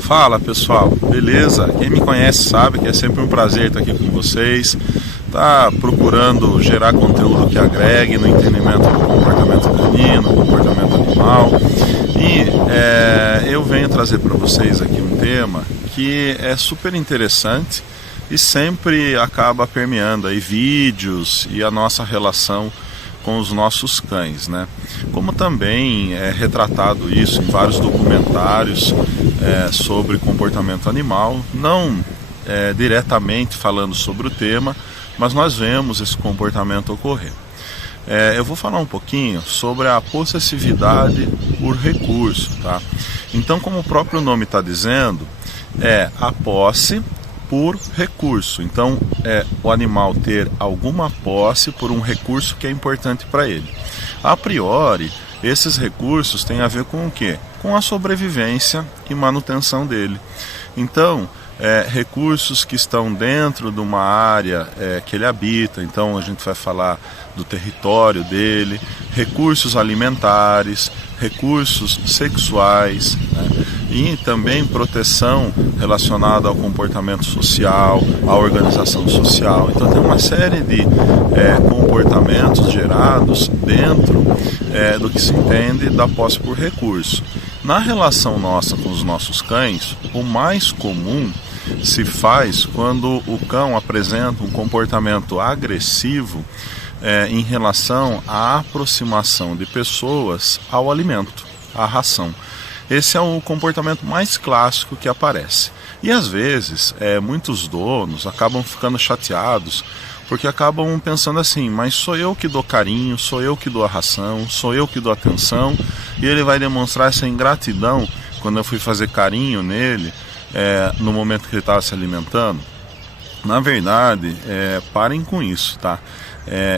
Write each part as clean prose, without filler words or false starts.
Fala pessoal, beleza? Quem me conhece sabe que é sempre um prazer estar aqui com vocês. Tá procurando gerar conteúdo que agregue no entendimento do comportamento canino, comportamento animal. E eu venho trazer para vocês aqui um tema que é super interessante e sempre acaba permeando aí vídeos e a nossa relação com os nossos cães, né? Como também é retratado isso em vários documentários sobre comportamento animal, não diretamente falando sobre o tema, mas nós vemos esse comportamento ocorrer. Eu vou falar um pouquinho sobre a possessividade por recurso, tá? Então, como o próprio nome está dizendo, é a posse por recurso. Então, o animal ter alguma posse por um recurso que é importante para ele. A priori, esses recursos têm a ver com o quê? Com a sobrevivência e manutenção dele. Então, recursos que estão dentro de uma área que ele habita, então a gente vai falar do território dele, recursos alimentares, recursos sexuais, né? E também proteção relacionada ao comportamento social, à organização social. Então tem uma série de comportamentos gerados dentro do que se entende da posse por recurso. Na relação nossa com os nossos cães, o mais comum se faz quando o cão apresenta um comportamento agressivo em relação à aproximação de pessoas ao alimento, à ração. Esse é o comportamento mais clássico que aparece. E às vezes, muitos donos acabam ficando chateados porque acabam pensando assim, mas sou eu que dou carinho, sou eu que dou a ração, sou eu que dou atenção, e ele vai demonstrar essa ingratidão quando eu fui fazer carinho nele no momento que ele estava se alimentando. Na verdade, parem com isso, tá?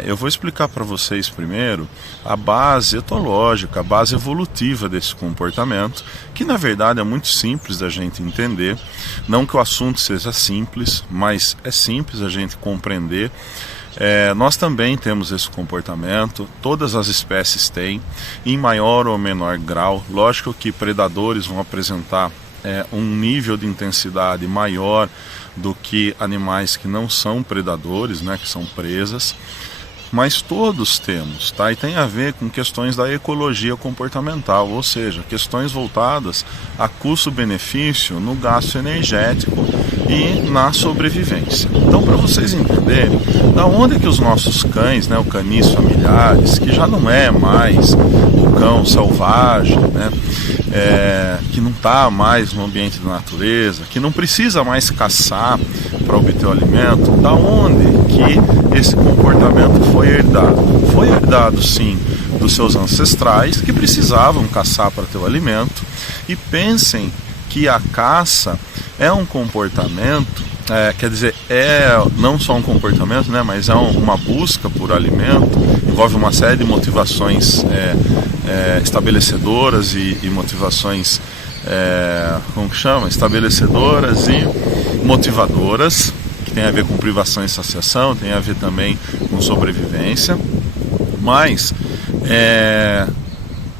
Eu vou explicar para vocês primeiro a base etológica, a base evolutiva desse comportamento, que na verdade é muito simples da gente entender. Não que o assunto seja simples, mas é simples a gente compreender. Nós também temos esse comportamento, todas as espécies têm, em maior ou menor grau. Lógico que predadores vão apresentar um nível de intensidade maior do que animais que não são predadores, né, que são presas, mas todos temos, tá? E tem a ver com questões da ecologia comportamental, ou seja, questões voltadas a custo-benefício no gasto energético e na sobrevivência. Então, para vocês entenderem, da onde que os nossos cães, né, o canis familiares, que já não é mais o cão selvagem, né, que não está mais no ambiente da natureza, que não precisa mais caçar para obter o alimento, da onde que esse comportamento foi herdado? Foi herdado sim dos seus ancestrais que precisavam caçar para ter o alimento, e pensem que a caça é um comportamento, quer dizer, não só um comportamento, né, mas é uma busca por alimento, envolve uma série de motivações estabelecedoras e motivações, como que chama? Estabelecedoras e motivadoras, que tem a ver com privação e saciação, tem a ver também com sobrevivência, mas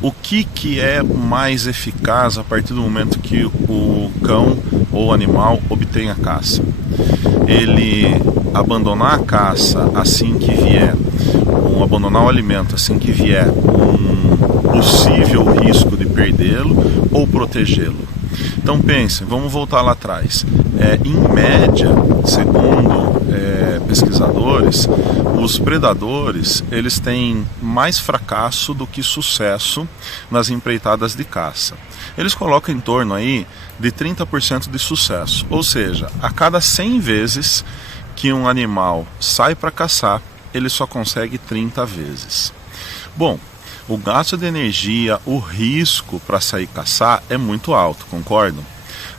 o que é mais eficaz a partir do momento que o cão ou animal obtém a caça? Ele abandonar a caça assim que vier, ou abandonar o alimento assim que vier um possível risco de perdê-lo ou protegê-lo. Então pensem, vamos voltar lá atrás. Em média, segundo pesquisadores, os predadores eles têm mais fracasso do que sucesso nas empreitadas de caça. Eles colocam em torno aí de 30% de sucesso, ou seja, a cada 100 vezes que um animal sai para caçar, ele só consegue 30 vezes. Bom, o gasto de energia, o risco para sair caçar é muito alto, concordam?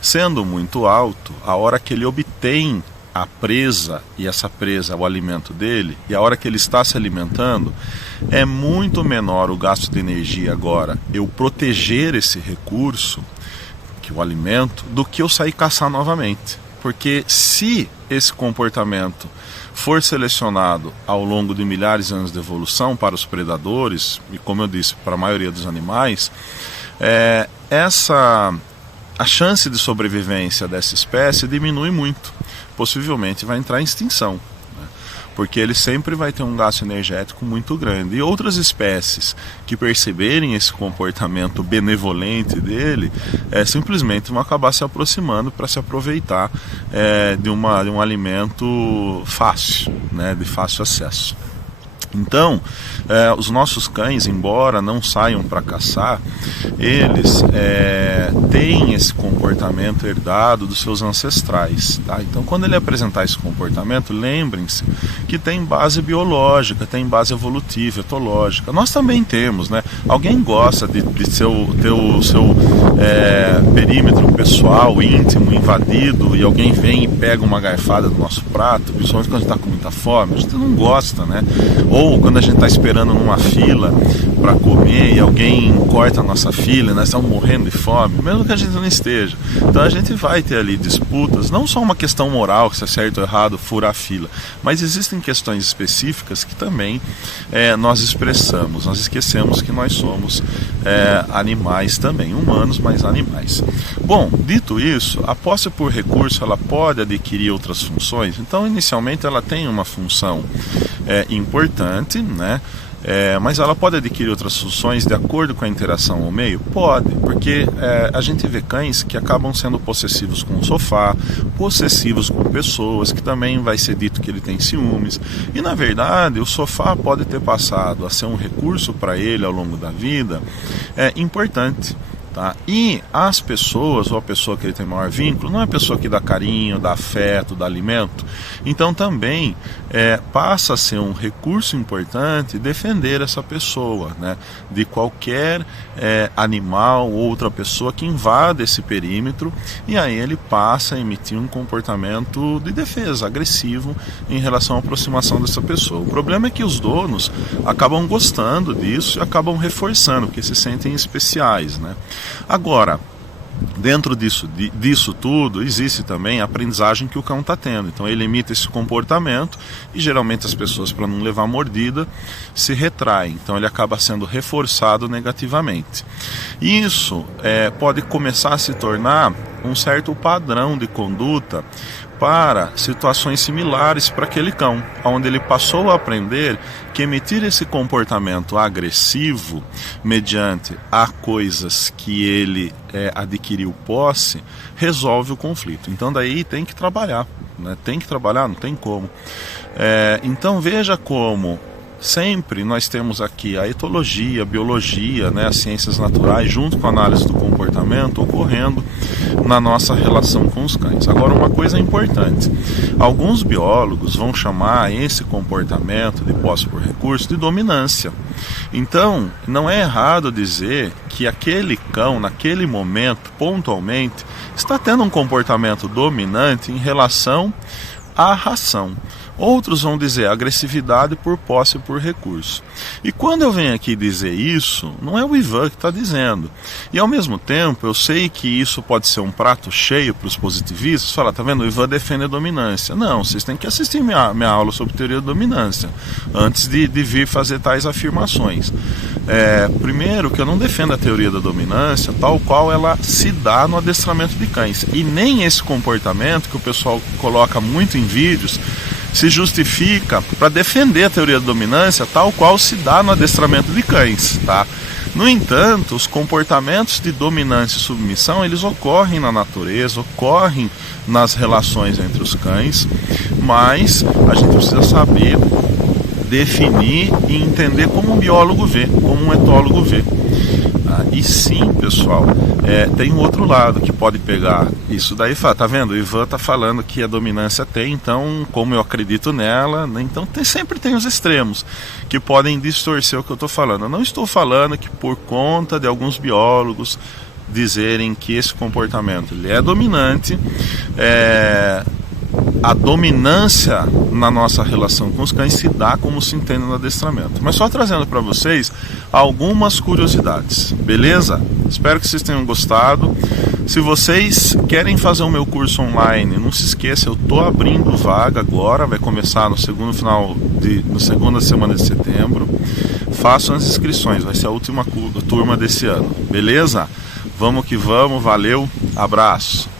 Sendo muito alto, a hora que ele obtém a presa, e essa presa é o alimento dele, e a hora que ele está se alimentando, é muito menor o gasto de energia agora eu proteger esse recurso, que o alimento, do que eu sair caçar novamente. Porque se esse comportamento for selecionado ao longo de milhares de anos de evolução para os predadores, e como eu disse, para a maioria dos animais, a chance de sobrevivência dessa espécie diminui muito, possivelmente vai entrar em extinção, porque ele sempre vai ter um gasto energético muito grande. E outras espécies que perceberem esse comportamento benevolente dele, simplesmente vão acabar se aproximando para se aproveitar de um alimento fácil, né, de fácil acesso. Então, os nossos cães, embora não saiam para caçar, eles têm esse comportamento herdado dos seus ancestrais, tá? Então, quando ele apresentar esse comportamento, lembrem-se que tem base biológica, tem base evolutiva, etológica. Nós também temos, né? Alguém gosta de ter o seu perímetro pessoal, íntimo, invadido, e alguém vem e pega uma garfada do nosso prato, principalmente quando a gente está com muita fome? A gente não gosta, né? Ou quando a gente está esperando numa fila para comer e alguém corta a nossa fila e nós estamos morrendo de fome, mesmo que a gente não esteja. Então a gente vai ter ali disputas, não só uma questão moral, se é certo ou errado furar a fila, mas existem questões específicas que também nós expressamos. Nós esquecemos que nós somos animais também, humanos, mas animais. Bom, dito isso, a posse por recurso ela pode adquirir outras funções. Então inicialmente ela tem uma função importante, né? Mas ela pode adquirir outras funções de acordo com a interação ao meio? Pode, porque a gente vê cães que acabam sendo possessivos com o sofá, possessivos com pessoas, que também vai ser dito que ele tem ciúmes, e na verdade o sofá pode ter passado a ser um recurso para ele ao longo da vida importante. Tá? E as pessoas, ou a pessoa que ele tem maior vínculo, não é a pessoa que dá carinho, dá afeto, dá alimento. Então também passa a ser um recurso importante defender essa pessoa, né, de qualquer animal ou outra pessoa que invada esse perímetro, e aí ele passa a emitir um comportamento de defesa, agressivo, em relação à aproximação dessa pessoa. O problema é que os donos acabam gostando disso e acabam reforçando, porque se sentem especiais, né? Agora, dentro disso tudo, existe também a aprendizagem que o cão está tendo. Então ele imita esse comportamento e geralmente as pessoas, para não levar mordida, se retraem. Então ele acaba sendo reforçado negativamente. Isso pode começar a se tornar um certo padrão de conduta para situações similares para aquele cão, onde ele passou a aprender que emitir esse comportamento agressivo mediante a coisas que ele adquiriu posse, resolve o conflito. Então daí tem que trabalhar, né? Tem que trabalhar, não tem como. Então veja como sempre nós temos aqui a etologia, a biologia, né, as ciências naturais, junto com a análise do comportamento, ocorrendo na nossa relação com os cães. Agora, uma coisa importante: alguns biólogos vão chamar esse comportamento de posse por recurso de dominância. Então, não é errado dizer que aquele cão, naquele momento, pontualmente, está tendo um comportamento dominante em relação à ração. Outros vão dizer agressividade por posse por recurso. E quando eu venho aqui dizer isso, não é o Ivan que está dizendo. E ao mesmo tempo, eu sei que isso pode ser um prato cheio para os positivistas. Fala, tá vendo? O Ivan defende a dominância. Não, vocês têm que assistir minha aula sobre teoria da dominância antes de vir fazer tais afirmações. Primeiro, que eu não defendo a teoria da dominância tal qual ela se dá no adestramento de cães. E nem esse comportamento que o pessoal coloca muito em vídeos se justifica para defender a teoria da dominância tal qual se dá no adestramento de cães, tá? No entanto, os comportamentos de dominância e submissão, eles ocorrem na natureza, ocorrem nas relações entre os cães, mas a gente precisa saber definir e entender como um biólogo vê, como um etólogo vê. E sim, pessoal, tem um outro lado que pode pegar isso daí e falar, tá vendo? O Ivan tá falando que a dominância tem, então como eu acredito nela, né? Então sempre tem os extremos que podem distorcer o que eu estou falando. Eu não estou falando que por conta de alguns biólogos dizerem que esse comportamento ele é dominante, a dominância na nossa relação com os cães se dá como se entende no adestramento. Mas só trazendo para vocês algumas curiosidades, beleza? Espero que vocês tenham gostado. Se vocês querem fazer o meu curso online, não se esqueça, eu estou abrindo vaga agora, vai começar na segunda semana de setembro. Façam as inscrições, vai ser a última turma desse ano, beleza? Vamos que vamos, valeu, abraço.